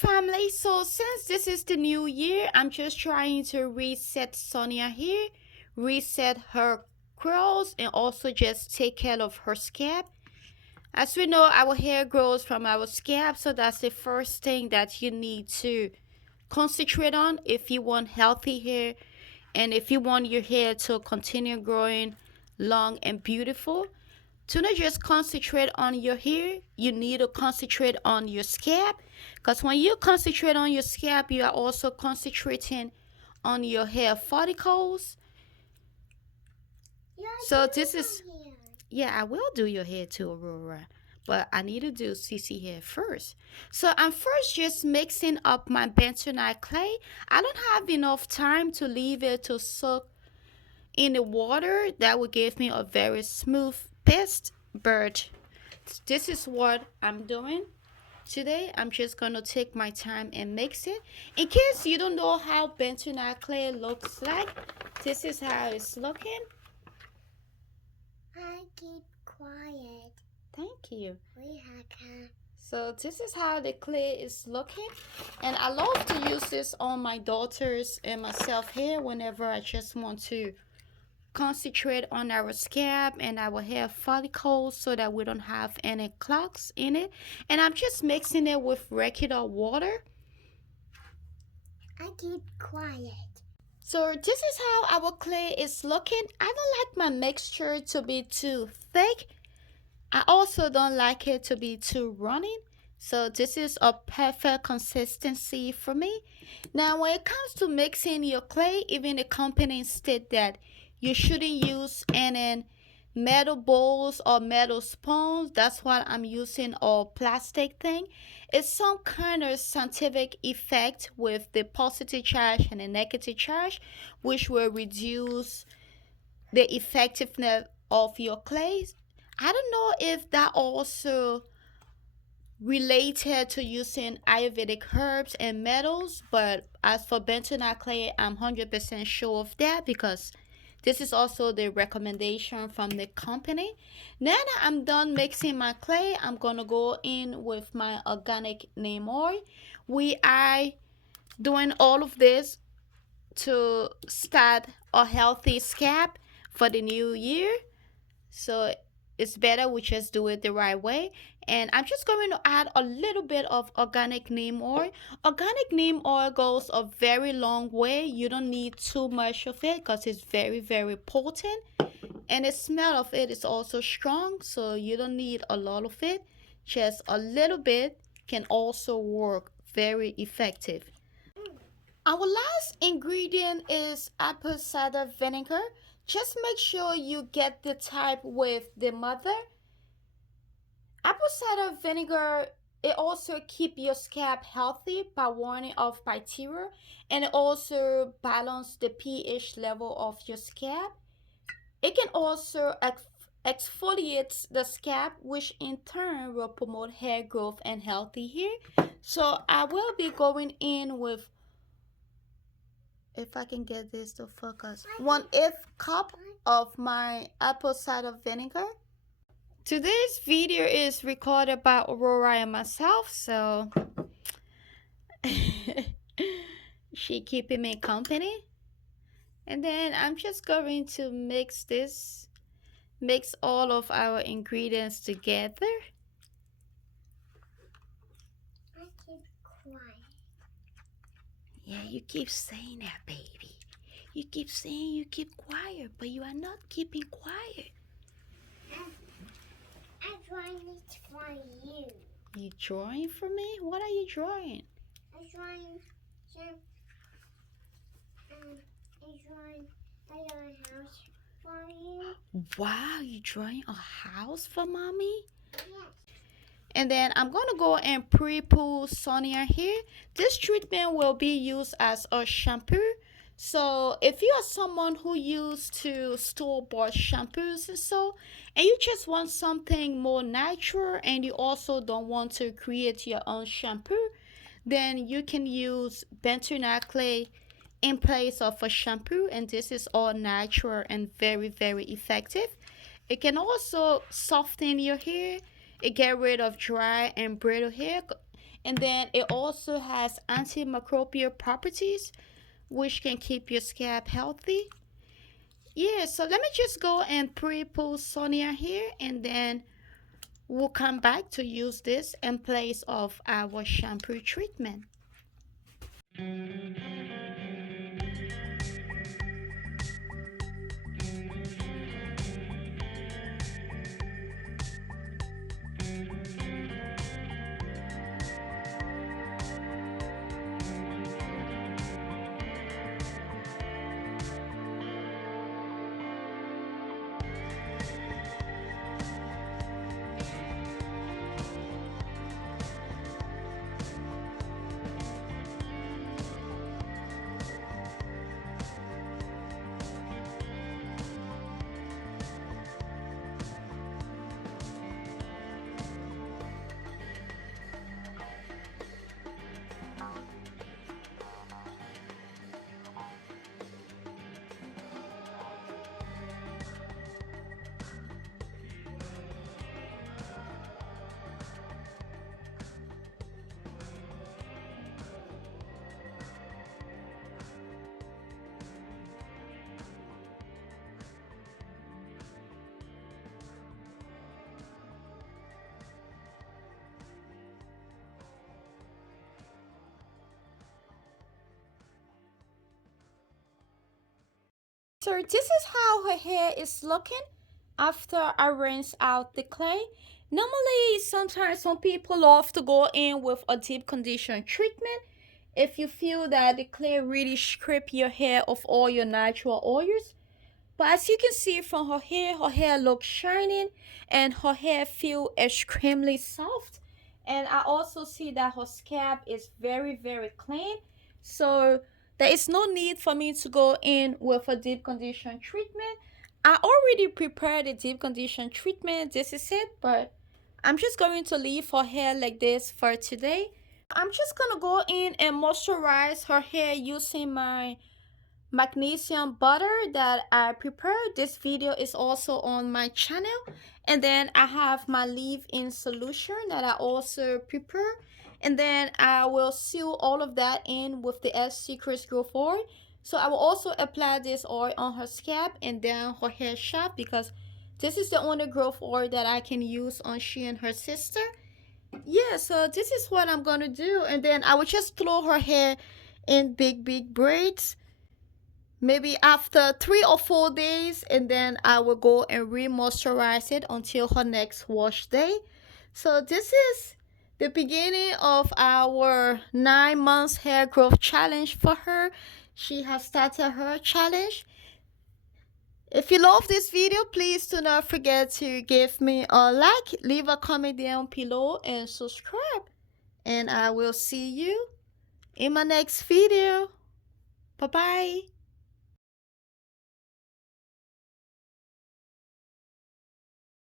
family, so since this is the new year, I'm just trying to reset Sonia here, reset her curls, and also just take care of her scalp. As we know, our hair grows from our scalp, so that's the first thing that you need to concentrate on if you want healthy hair and if you want your hair to continue growing long and beautiful. To not just concentrate on your hair, you need to concentrate on your scalp, because when you concentrate on your scalp, you are also concentrating on your hair follicles. So this is, yeah, I will do your hair too, Aurora, but I need to do CC hair first. So I'm first just mixing up my bentonite clay. I don't have enough time to leave it to soak in the water. That would give me a very smooth paste, but this is what I'm doing today. I'm just gonna take my time and mix it. In case you don't know how bentonite clay looks like, this is how it's looking. I keep quiet. Thank you. We have. So this is how the clay is looking, and I love to use this on my daughters and myself here whenever I just want to concentrate on our scalp and our hair follicles so that we don't have any clogs in it. And I'm just mixing it with regular water. I keep quiet. So this is how our clay is looking. I don't like my mixture to be too thick. I also don't like it to be too runny. So this is a perfect consistency for me. Now when it comes to mixing your clay, even the company state that you shouldn't use any metal bowls or metal spoons. That's why I'm using a plastic thing. It's some kind of scientific effect with the positive charge and the negative charge, which will reduce the effectiveness of your clay. I don't know if that also related to using Ayurvedic herbs and metals, but as for bentonite clay, I'm 100% sure of that because this is also the recommendation from the company. Now that I'm done mixing my clay, I'm gonna go in with my organic neem oil. We are doing all of this to start a healthy scalp for the new year. So it's better we just do it the right way. And I'm just going to add a little bit of organic neem oil. Organic neem oil goes a very long way. You don't need too much of it because it's very, very potent. And the smell of it is also strong, so you don't need a lot of it. Just a little bit can also work very effective. Our last ingredient is apple cider vinegar. Just make sure you get the type with the mother. Apple cider vinegar, it also keep your scalp healthy by warning off bacteria, and it also balance the pH level of your scalp. It can also exfoliate the scalp, which in turn will promote hair growth and healthy hair. So I will be going in with, if I can get this to focus, 1/8 cup of my apple cider vinegar. Today's video is recorded by Aurora and myself, so she keeping me company. And then I'm just going to mix all of our ingredients together. I keep quiet. Yeah, you keep saying that, baby. You keep saying you keep quiet, but you are not keeping quiet. I'm drawing it for you. You drawing for me? What are you drawing? I'm drawing some. I'm drawing a house for you. Wow, you drawing a house for mommy? Yes. And then I'm going to go and pre-poo Sonia here. This treatment will be used as a shampoo. So if you are someone who used to store-bought shampoos and so, and you just want something more natural and you also don't want to create your own shampoo, then you can use bentonite clay in place of a shampoo, and this is all natural and very, very effective. It can also soften your hair. It get rid of dry and brittle hair. And then it also has antimicrobial properties, which can keep your scalp healthy. Yeah, so let me just go and pre-pull Sonia here, and then we'll come back to use this in place of our shampoo treatment. So this is how her hair is looking after I rinse out the clay. Normally, sometimes some people love to go in with a deep condition treatment if you feel that the clay really scrape your hair of all your natural oils. But as you can see from her hair looks shining and her hair feel extremely soft. And I also see that her scalp is very, very clean. So there is no need for me to go in with a deep condition treatment. I already prepared a deep condition treatment. This is it, but I'm just going to leave her hair like this for today. I'm just gonna go in and moisturize her hair using my magnesium butter that I prepared. This video is also on my channel. And then I have my leave-in solution that I also prepare. And then I will seal all of that in with the S Secrets Growth Oil. So I will also apply this oil on her scalp and then her hair shaft, because this is the only growth oil that I can use on she and her sister. Yeah, so this is what I'm gonna do. And then I will just throw her hair in big braids maybe after 3 or 4 days, and then I will go and re-moisturize it until her next wash day. So this is the beginning of our 9 months hair growth challenge for her. She has started her challenge. If you love this video, please do not forget to give me a like, leave a comment down below, and subscribe. And I will see you in my next video. Bye bye.